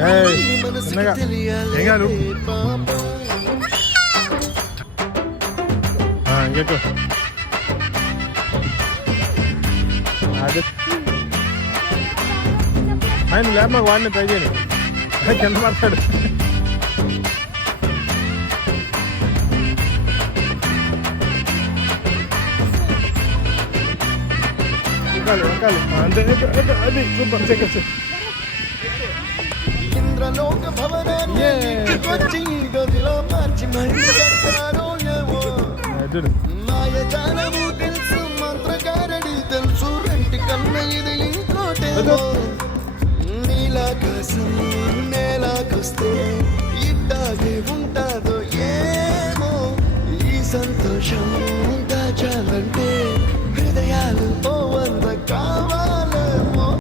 చిన్నగా ఏం కాదు ఇంకెట్టు అదే ఆయన లేక మాకు వాడిని ట్రై చేయను కింద పడతాడు వెనకాలి అంతే అది సూపర్ చెక్ ఇంద్రలోక మాయజాలము తెలుసు మంత్రగారడి తెలుసు రెంటి కన్న ఇది ఇంకోటేమో నీలాకాశం నేలాకొస్తే ఇట్టాగే ఉంటాదో ఏమో ఈ సంతోషం దాచాలంటే